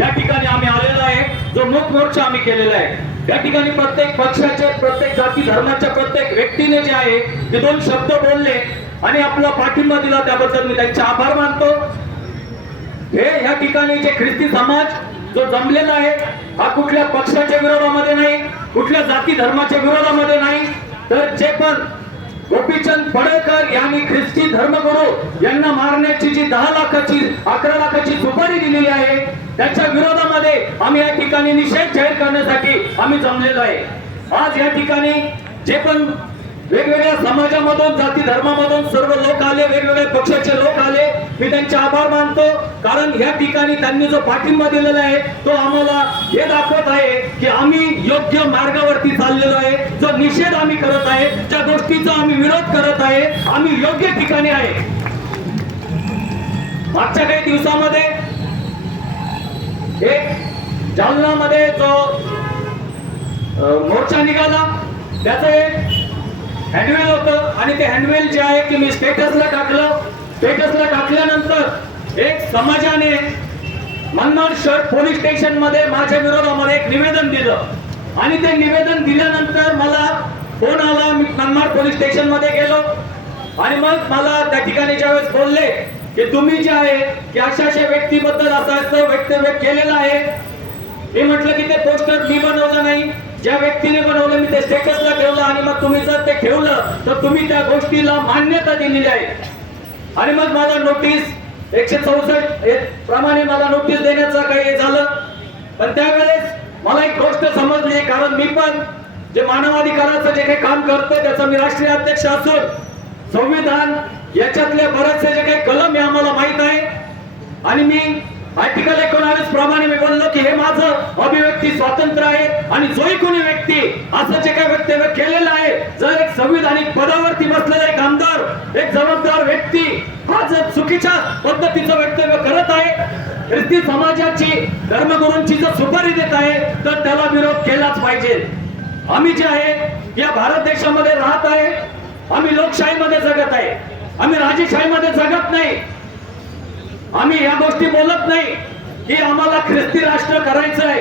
या ठिकाणी आम्ही आलेलो आहे, जो मूक मोर्चा आम्ही केलेला आहे। या ठिकाणी प्रत्येक पक्षाचे, प्रत्येक जाती धर्माच्या प्रत्येक व्यक्तीने जे आहे ते दोन शब्द बोलले आणि आपला पाठिंबा दिला, त्याबद्दल मी त्यांचे आभार मानतो। हे या ठिकाणी जे ख्रिस्ती समाज जो जमलेला आहे हा कुठल्या पक्षाच्या विरोधामध्ये नाही, कुठल्या जाती धर्माच्या विरोधामध्ये नाही, तर जे पण गोपीचंद पडळकर यांनी ख्रिस्ती धर्मगुरू यांना मारण्याची जी 10 लाखाची 11 लाखाची सुपारी दिलेली आहे त्याच्या विरोधामध्ये आम्ही या ठिकाणी निषेध जाहीर करण्यासाठी आम्ही जमलेलो आहे। आज या ठिकाणी जे पण वेगवेगळ्या समाजामधून, जाती धर्मामधून सर्व लोक आले, वेगवेगळ्या पक्षाचे लोक आले, मी त्यांचे आभार मानतो। कारण या ठिकाणी त्यांनी जो पाठिंबा दिलेला आहे तो आम्हाला हे दाखवत आहे की आम्ही योग्य मार्गावरती चाललेलो आहे। जो निषेध आम्ही करत आहे, ज्या गोष्टीचा आम्ही विरोध करत आहे, आम्ही योग्य ठिकाणी आहे। मागच्या काही दिवसामध्ये एक जालनामध्ये जो मोर्चा निघाला त्याचं एक हँडवेल होतं आणि ते हँडवेल जे आहे की मी स्टेटसला टाकलं। स्टेटसला टाकल्यानंतर एक समाजाने मनमाड शहर पोलीस स्टेशन मध्ये माझ्या विरोधामध्ये एक निवेदन दिलं आणि ते निवेदन दिल्यानंतर मला फोन आला। मी मनमाड पोलीस स्टेशन मध्ये गेलो आणि मग मला त्या ठिकाणी ज्यावेळेस बोलले की तुम्ही जे आहे की अशा व्यक्तीबद्दल असं वक्तव्य केलेलं आहे, मी म्हटलं की ते पोस्टर मी बनवलं नाही, ज्या व्यक्तीने बनवलं मी ते स्टेटसला ठेवलं आणि मग तुम्ही जर ते ठेवलं तर तुम्ही त्या गोष्टीला मान्यता दिलेली आहे। आणि मग मला नोटीस 164 प्रमाणे मला नोटीस देण्याचं काही झालं। पण त्यावेळेस मला एक गोष्ट समजली, कारण मी पण जे मानवाधिकाराचं जे काही काम करतो त्याचा मी राष्ट्रीय अध्यक्ष असून संविधान याच्यातले बरेचसे जे काही कलम आहे आम्हाला माहित आहे आणि मी आर्टिकल 19 प्रमाणे मी बोललो की हे माझं अभिव्यक्ती स्वातंत्र्य आहे आणि जोही कोणी व्यक्ती असं जे काही वक्तव्य केलेलं आहे, जर एक संविधानिक पदावरती बसलेला एक आमदार, एक जबाबदार व्यक्ती हा जर चुकीच्या पद्धतीचं वक्तव्य करत आहे, ख्रिस्ती समाजाची धर्मगुरूंची जर सुपारी देत आहे तर त्याला विरोध केलाच पाहिजे। आम्ही जे आहे या भारत देशामध्ये राहत आहे, आम्ही लोकशाहीमध्ये जगत आहे, आम्ही राजेशाहीमध्ये जगत नाही। आम्ही या गोष्टी बोलत नाही की आम्हाला ख्रिस्ती राष्ट्र करायचं आहे,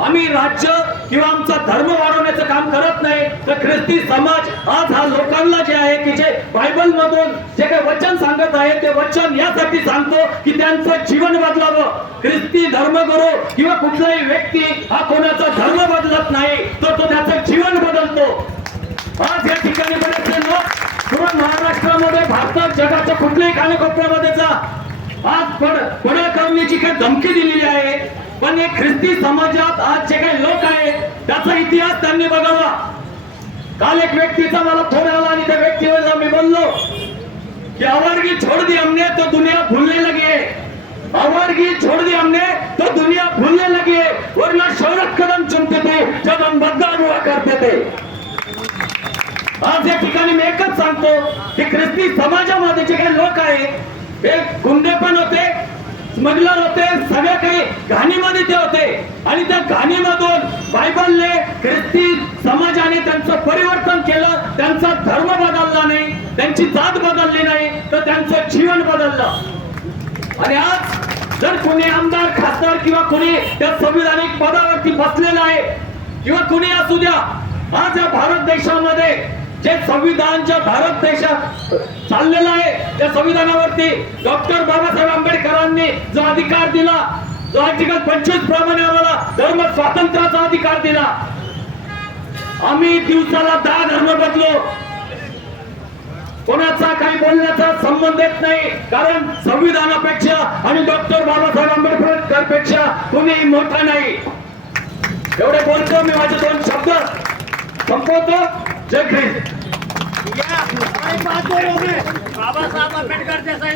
आम्ही राज्य किंवा आमचा धर्म वाढवण्याचं काम करत नाही। तर ख्रिस्ती समाज आज हा लोकांना जे आहे की जे बायबल मधून जे काही वचन सांगत आहे ते वचन यासाठी सांगतो की त्यांचं जीवन बदलावं। ख्रिस्ती धर्मगुरू किंवा कुठलाही व्यक्ती हा कोणाचा धर्म बदलत नाही, तर तो त्याचं जीवन बदलतो। आज या ठिकाणी बरेचसे लोक पूर्ण महाराष्ट्रामध्ये, भारतात, जगाच्या कुठल्याही कानाकोपऱ्यामध्ये जा, आज पडळकरांची काही धमकी दिलेली आहे, पण एक ख्रिस्ती समाजात आज जे काही लोक आहेत त्याचा इतिहास त्यांनी बघावा। काल एक व्यक्तीचा मला फोन आला आणि त्या व्यक्तीला मी बोललो की आवारगी छोड़ दी हमने तो दुनिया भूलने लगी है, आवारगी छोड़ दी हमने तो दुनिया भूलने लगी है, वरना शौरत कदम चुनते थे जब हम बदनाम हुआ करते थे। आज या ठिकाणी मी एकच सांगतो की ख्रिस्ती समाजामध्ये जे काही लोक आहेत हे गुंडे पण होते, स्मगलर होते, सगळ्या काही घाणीमध्ये ते होते आणि त्या घाणीमधून बायबलने ख्रिस्ती समाजाने त्यांचं परिवर्तन केलं, त्यांचा धर्म बदलला नाही, त्यांची जात बदलली नाही, तर त्यांचं जीवन बदललं। आणि आज जर कोणी आमदार, खासदार किंवा कोणी त्या संविधानिक पदावरती बसलेला आहे किंवा कोणी असू द्या, आज या भारत देशामध्ये जे संविधान ज्या भारत देशात चाललेलं आहे त्या संविधानावरती डॉक्टर बाबासाहेब आंबेडकरांनी जो अधिकार दिला, जो आर्टिकल 25 प्रमाणे आम्हाला धर्म स्वातंत्र्याचा अधिकार दिला, आम्ही दिवसाला 10 धर्म बदलो, कोणाचा काही बोलण्याचा संबंध येत नाही, कारण संविधानापेक्षा आणि डॉक्टर बाबासाहेब आंबेडकर पेक्षा कोणी मोठा नाही। एवढे बोलतो मी, माझे 2 शब्द संपवतो। जय ख्रिस्त। बाबा साहब अम्बेडकर जैसा